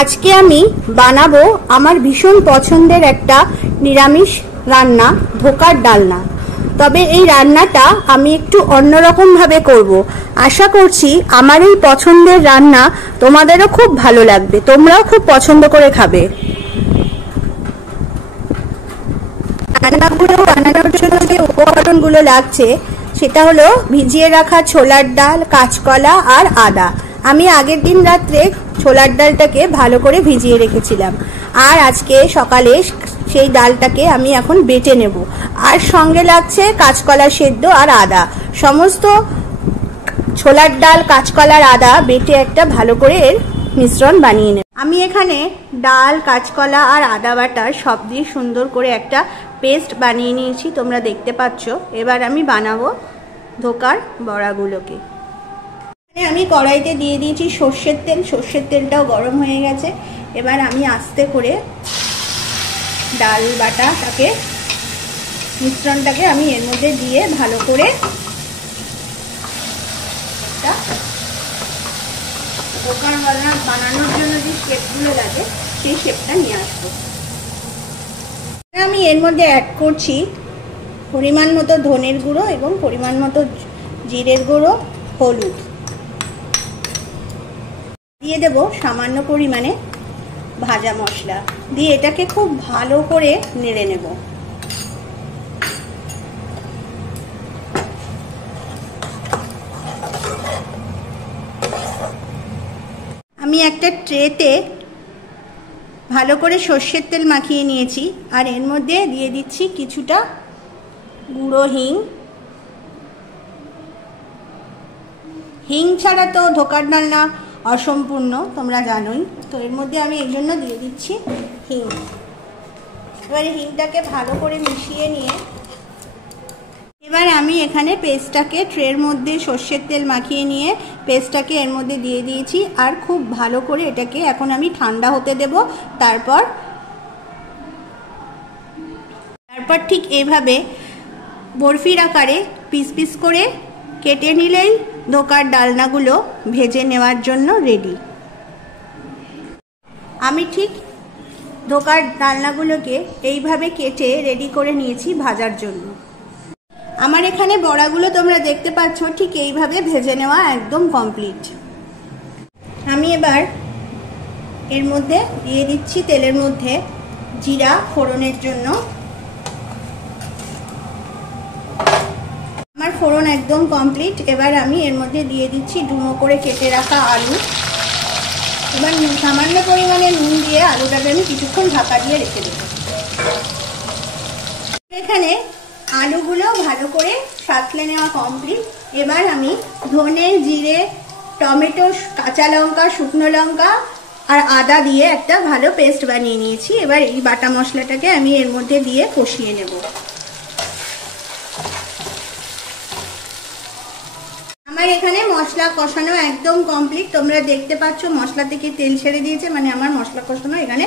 আজকে আমি বানাবো আমার ভীষণ পছন্দের একটা নিরামিষ রান্না, ধোকার ডালনা। তবে এই রান্নাটা আমি একটু অন্যরকম ভাবে করব। আশা করছি আমার এই পছন্দের রান্না তোমাদেরও খুব ভালো লাগবে, তোমরাও খুব পছন্দ করে খাবে। রান্নাগুলো বানানোর জন্য যে উপকরণগুলো লাগছে সেটা হলো ভিজিয়ে রাখা ছোলার ডাল, কাঁচকলা আর আদা। আমি আগের দিন রাত্রে ছোলার ডালটাকে ভালো করে ভিজিয়ে রেখেছিলাম, আর আজকে সকালে সেই ডালটাকে আমি এখন বেটে নেব। আর সঙ্গে লাগছে কাঁচকলা সেদ্ধ আর আদা। সমস্ত ছোলার ডাল, কাঁচকলার আদা বেটে একটা ভালো করে এর মিশ্রণ বানিয়ে নেব। আমি এখানে ডাল, কাঁচকলা আর আদা বাটা সব দিয়ে সুন্দর করে একটা পেস্ট বানিয়ে নিয়েছি, তোমরা দেখতে পাচ্ছ। এবার আমি বানাবো ধোকার বড়াগুলোকে। আমি কড়াইতে দিয়ে দিয়েছি সর্ষের তেল, সর্ষের তেলটাও গরম হয়ে গেছে। এবার আমি আস্তে করে ডাল বাটাটাকে, মিশ্রণটাকে আমি এর মধ্যে দিয়ে ভালো করে ধোকার বানানোর জন্য যে শেপগুলো লাগে সেই শেপটা নিয়ে আসবো। আমি এর মধ্যে অ্যাড করছি পরিমাণ মতো ধনের গুঁড়ো এবং পরিমাণ মতো জিরের গুঁড়ো, হলুদ দিয়ে দেব, সামান্য পরিমাণে ভাজা মশলা দিয়ে এটাকে খুব ভালো করে নেড়ে নেব। আমি একটা ট্রেতে ভালো করে সর্ষের তেল মাখিয়ে নিয়েছি, আর এর মধ্যে দিয়ে দিচ্ছি কিছুটা গুঁড়ো হিং। হিং ছাড়া তো ধোকার ডালনা অসম্পূর্ণ, তোমরা জানোই। তো এর মধ্যে আমি এই জন্য দিয়ে দিচ্ছি হিং। এবারে হিংটাকে ভালো করে মিশিয়ে নিয়ে এবার আমি এখানে পেস্টটাকে ট্রের মধ্যে সর্ষের তেল মাখিয়ে নিয়ে পেস্টটাকে এর মধ্যে দিয়ে দিয়েছি, আর খুব ভালো করে এটাকে এখন আমি ঠান্ডা হতে দেব। তারপর ঠিক এইভাবে বরফির আকারে পিস পিস করে কেটে নিলেই ধোকার ডালনাগুলো ভেজে নেওয়ার জন্য রেডি। আমি ঠিক ধোকার ডালনাগুলোকে এইভাবে কেটে রেডি করে নিয়েছি ভাজার জন্য। আমার এখানে বড়াগুলো তোমরা দেখতে পাচ্ছ ঠিক এইভাবে ভেজে নেওয়া একদম কমপ্লিট। আমি এবার এর মধ্যে দিয়ে দিচ্ছি তেলের মধ্যে জিরা ফোড়নের জন্য। আমার ফোড়ন একদম কমপ্লিট। এবার আমি এর মধ্যে দিয়ে দিচ্ছি ডুমো করে কেটে রাখা আলু। এবার সামান্য পরিমাণে নুন দিয়ে আলুটাকে আমি কিছুক্ষণ ঢাকা দিয়ে রেখে দেব। এখানে আলুগুলো ভালো করে সাঁতলে নেওয়া কমপ্লিট। এবার আমি ধনে, জিরে, টমেটো, কাঁচা লঙ্কা, শুকনো লঙ্কা আর আদা দিয়ে একটা ভালো পেস্ট বানিয়ে নিয়েছি। এবার এই বাটা মশলাটাকে আমি এর মধ্যে দিয়ে কষিয়ে নেব। আমার এখানে মশলা কষানো একদম কমপ্লিট। তোমরা দেখতে পাচ্ছ মশলা থেকে তেল ছেড়ে দিয়েছে, মানে আমার মশলা কষানো এখানে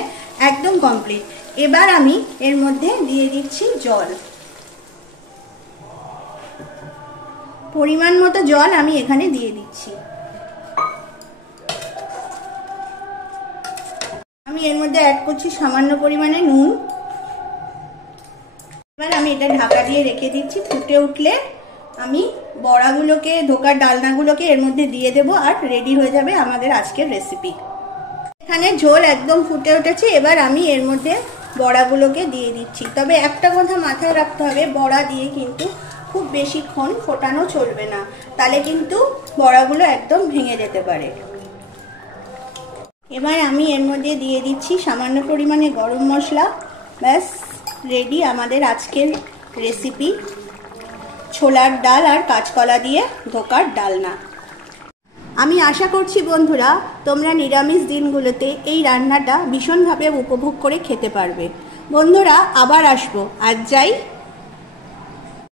একদম কমপ্লিট। এবার আমি এর মধ্যে দিয়ে দিচ্ছি জল, পরিমাণ মতো জল আমি এখানে দিয়ে দিচ্ছি। আমি এর মধ্যে অ্যাড করছি সামান্য পরিমাণে নুন। এবার আমি এটা ঢাকা দিয়ে রেখে দিচ্ছি। ফুটে উঠলে আমি বড়াগুলোকে, ধোকার ডালনাগুলোকে এর মধ্যে দিয়ে দেব, আর রেডি হয়ে যাবে আমাদের আজকের রেসিপি। এখানে ঝোল একদম ফুটে উঠেছে। এবার আমি এর মধ্যে বড়াগুলোকে দিয়ে দিচ্ছি। তবে একটা কথা মাথায় রাখতে হবে, বড়া দিয়ে কিন্তু খুব বেশিক্ষণ ফোটানো চলবে না, তাহলে কিন্তু বড়াগুলো একদম ভেঙে যেতে পারে। এবার আমি এর মধ্যে দিয়ে দিচ্ছি সামান্য পরিমাণে গরম মশলা। ব্যাস রেডি আমাদের আজকের রেসিপি, ছোলার ডাল আর কাঁচকলা দিয়ে ধোকার ডালনা। আমি আশা করছি বন্ধুরা তোমরা নিরামিষ দিনগুলোতে এই রান্নাটা ভীষণভাবে উপভোগ করে খেতে পারবে। বন্ধুরা আবার আসবো, আজ যাই।